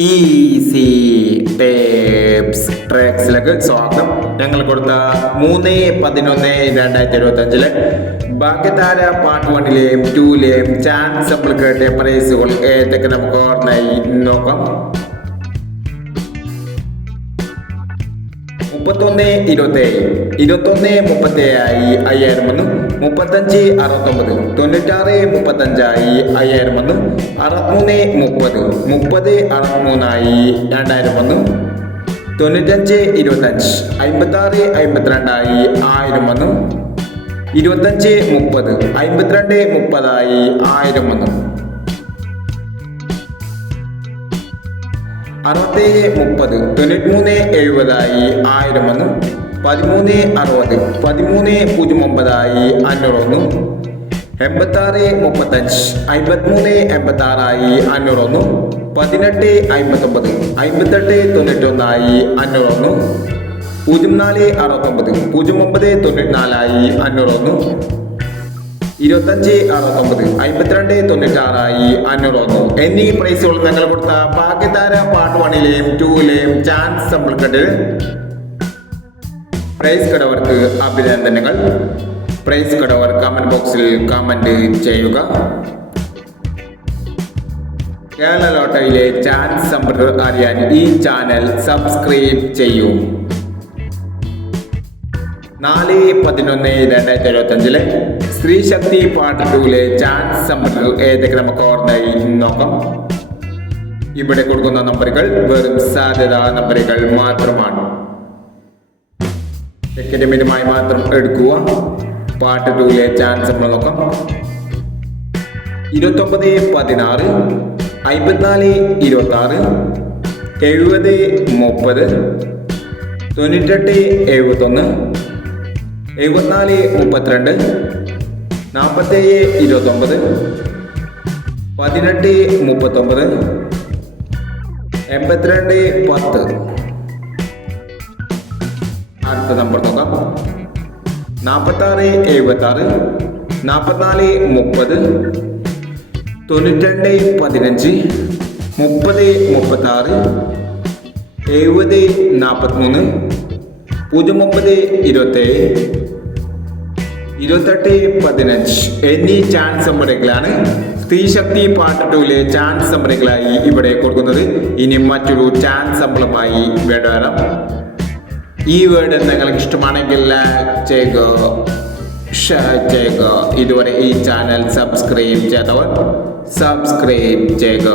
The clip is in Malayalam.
ഈസി ടേപ്സ് ട്രാക്സിലേക്ക് സ്വാഗതം. ഞങ്ങൾ കൊടുത്ത 3/11/2025 ഭാഗ്യതാര പാർട്ട് 1ലെയും 2ലെയും ചാൻസ് നമ്മൾ കേട്ട പ്രൈസുകൾ ഏതൊക്കെ നമുക്ക് ഓർമ്മയായി നോക്കാം. 31-27, 21-37 5000, 35-69, 96-35 5000, 63-30, 30-63 2000, 95-25, 56-52 1000, 25-30, 52-30 1000, 67-30, 93-70 1000, 13-60, 13-09 500, 86-35, 53-86 500, 18-59, 58-91 500, 04-69, 09-94 500, 25-69, 52-96 500 എന്നീ പ്രൈസുകൾ ഞങ്ങൾ കൊടുത്ത ഭാഗ്യതാര പാർട്ട് 1ലെയും 2ലെയും ചാൻസ് നമ്മൾ കണ്ട് പ്രൈസ് കടവർക്ക് അഭിനന്ദനങ്ങൾ. പ്രൈസ് കടവർ കമന്റ് ബോക്സിൽ കമന്റ് ചെയ്യുക. കേരള ലോട്ടറിയിലെ ചാൻസ് നമ്പർ അറിയാൻ ഈ ചാനൽ സബ്സ്ക്രൈബ് ചെയ്യൂ. 4/11/2025 സ്ത്രീ ശക്തി പാർട്ട് 2ലെ ചാൻസ് നമ്പർ ഏതൊക്കെ നമുക്ക് ഓർമ്മയായി നോക്കാം. ഇവിടെ കൊടുക്കുന്ന നമ്പറുകൾ വെറും സാധ്യതാ നമ്പറുകൾ മാത്രമാണ്. സെക്കൻഡുമായി മാത്രം എടുക്കുക. പാർട്ട് 2ലെ ചാൻസ് നമ്മൾ നോക്കാം. 29-16, 54-26, 70-30, 98-71, 74-32, 47-29, 18-39, 82-10. അടുത്ത നമ്പർ നോക്കാം. 46-76, 44-30, 92-15, 30-36, 70-43, 09-27, 28-15 എന്നീ ചാൻസ് നമ്പറുകളാണ് സ്ത്രീ ശക്തി പാർട്ട് 2ലെ ചാൻസ് നമ്പറുകളായി ഇവിടെ കൊടുക്കുന്നത്. ഇനി മറ്റൊരു ചാൻസ് നമ്പറുമായി വരാം. ഈ വീഡിയോ നിങ്ങൾക്ക് ഇഷ്ടമാണെങ്കിൽ ലൈക്ക് ചെയ്യുക, ഷെയർ ചെയ്യുക. ഇതുവരെ ഈ ചാനൽ സബ്സ്ക്രൈബ് ചെയ്തവർ സബ്സ്ക്രൈബ് ചെയ്യുക.